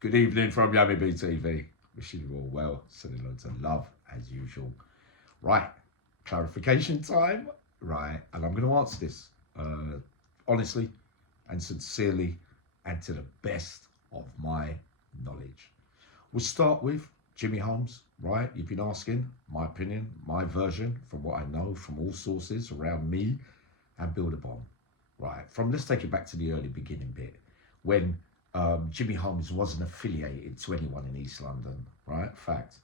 Good evening from Yummy BTV. Wishing you all well, sending loads of love as usual. Right, clarification time. Right, and I'm going to answer this honestly and sincerely and to the best of my knowledge. We'll start with Jimmy Holmes, right? You've been asking my opinion, my version from what I know from all sources around me and Build a Bomb. Right, let's take it back to the early beginning bit when Jimmy Holmes wasn't affiliated to anyone in East London, right? Fact.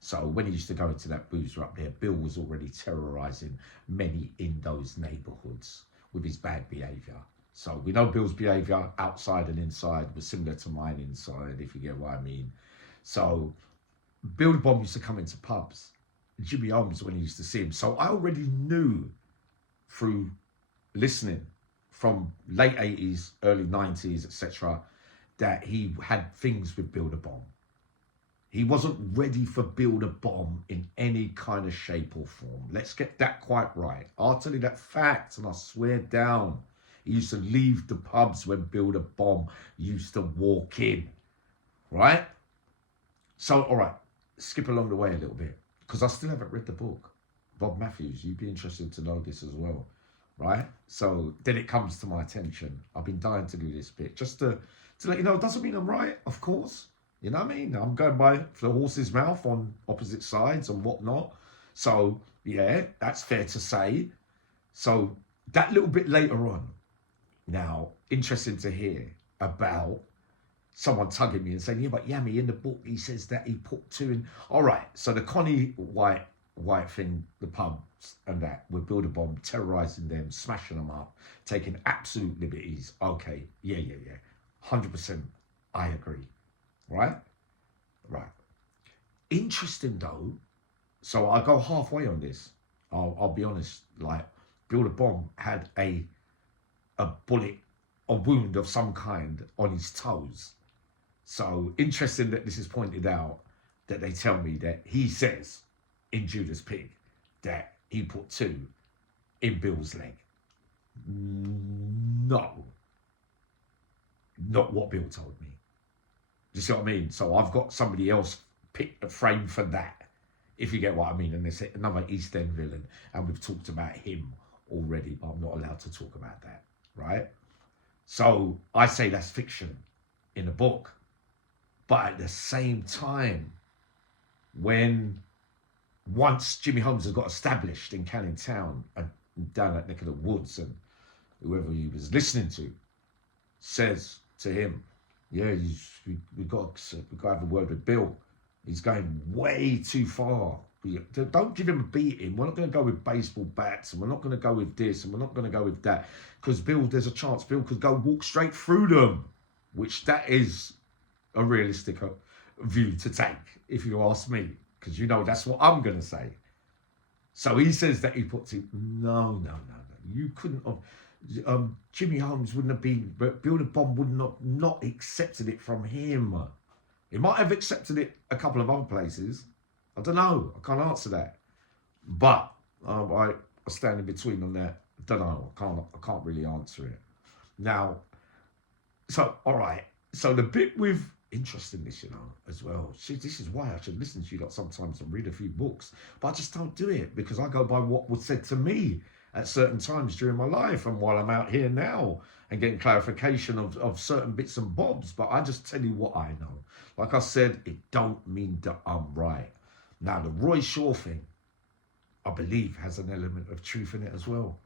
So when he used to go into that boozer up there, Bill was already terrorising many in those neighbourhoods with his bad behaviour. So we know Bill's behaviour outside and inside was similar to mine inside, if you get what I mean. So Bill the Bomb used to come into pubs. Jimmy Holmes when he used to see him. So I already knew through listening from late 80s, early 90s, etc., that he had things with Build a Bomb. He wasn't ready for Build a Bomb in any kind of shape or form. Let's get that quite right. I'll tell you that fact, and I swear down. He used to leave the pubs when Build a Bomb used to walk in, right? So, all right, skip along the way a little bit, because I still haven't read the book. Bob Matthews, you'd be interested to know this as well, right? So then it comes to my attention. I've been dying to do this bit, just to let you know, it doesn't mean I'm right, of course. You know what I mean? I'm going by the horse's mouth on opposite sides and whatnot. So, yeah, that's fair to say. So, that little bit later on, now, interesting to hear about someone tugging me and saying, yeah, but Yummy, in the book, he says that he put two in. All right, so the Connie White thing, the pubs and that, with Build a Bomb, terrorising them, smashing them up, taking absolute liberties. Okay, yeah. 100%, I agree. Right? Interesting though. So I go halfway on this. I'll be honest. Like, Build a Bomb had a bullet, a wound of some kind on his toes. So interesting that this is pointed out, that they tell me that he says in Judas Pig that he put two in Bill's leg. No. Not what Bill told me. Do you see what I mean? So I've got somebody else picked a frame for that, if you get what I mean. And there's another East End villain, and we've talked about him already, but I'm not allowed to talk about that, right? So I say that's fiction in the book. But at the same time, when once Jimmy Holmes has got established in Canning Town and down that neck of the woods, and whoever he was listening to says to him, yeah, we've got to have a word with Bill. He's going way too far. Don't give him a beating. We're not going to go with baseball bats, and we're not going to go with this, and we're not going to go with that, because Bill, there's a chance Bill could go walk straight through them, which that is a realistic view to take, if you ask me, because you know that's what I'm going to say. So he says that he puts it. No. You couldn't have. Jimmy Holmes wouldn't have been, but Build a Bomb would not accepted it from him. He might have accepted it a couple of other places. I don't know. I can't answer that. But I stand in between on that. I don't know. I can't really answer it. Now, so all right. So the bit with interesting this, as well. See, this is why I should listen to you lot sometimes and read a few books, but I just don't do it because I go by what was said to me at certain times during my life and while I'm out here now and getting clarification of certain bits and bobs. But I just tell you what I know. Like I said, it don't mean that I'm right. Now, the Roy Shaw thing, I believe, has an element of truth in it as well.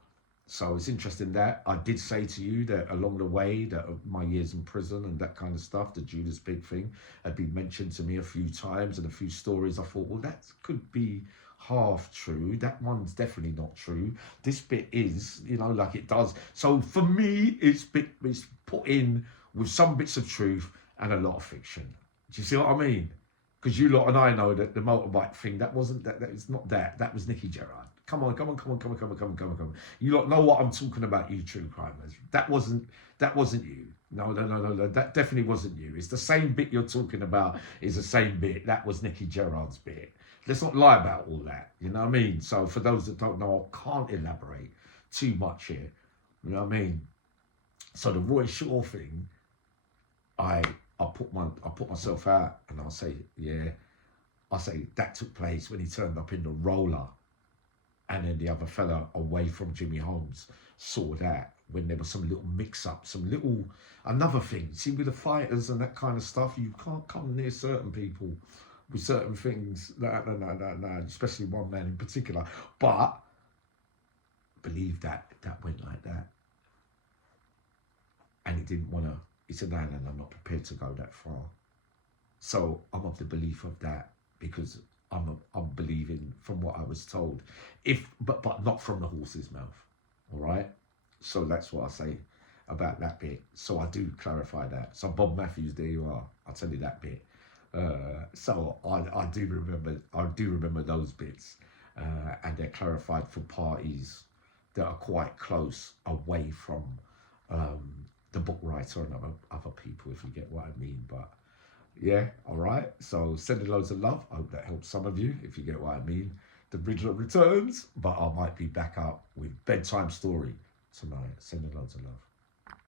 So it's interesting that I did say to you that along the way, that my years in prison and that kind of stuff, the Judas Pig thing had been mentioned to me a few times and a few stories. I thought, well, that could be half true. That one's definitely not true. This bit is, like it does. So for me, it's put in with some bits of truth and a lot of fiction. Do you see what I mean? Because you lot and I know that the motorbike thing, that wasn't that. It's not that. That was Nicky Gerard. Come on. You lot know what I'm talking about, you true crimers. That wasn't you. No. That definitely wasn't you. It's the same bit you're talking about. Is the same bit. That was Nicky Gerard's bit. Let's not lie about all that. You know what I mean? So for those that don't know, I can't elaborate too much here. You know what I mean? So the Roy Shaw thing, I I put myself out, and I'll say, yeah, I say that took place when he turned up in the roller, and then the other fella away from Jimmy Holmes saw that when there was some little mix-up, some little another thing. See, with the fighters and that kind of stuff, you can't come near certain people with certain things. No, especially one man in particular. But believe that went like that, and he didn't want to. He said, no, I'm not prepared to go that far. So I'm of the belief of that, because I'm believing from what I was told, but not from the horse's mouth. All right. So that's what I say about that bit. So I do clarify that. So Bob Matthews, there you are. I'll tell you that bit. So I do remember those bits, and they're clarified for parties that are quite close away from the book writer and other people, if you get what I mean. But yeah, all right. So sending loads of love. I hope that helps some of you, if you get what I mean. The Bridger returns, but I might be back up with bedtime story tonight. Sending loads of love.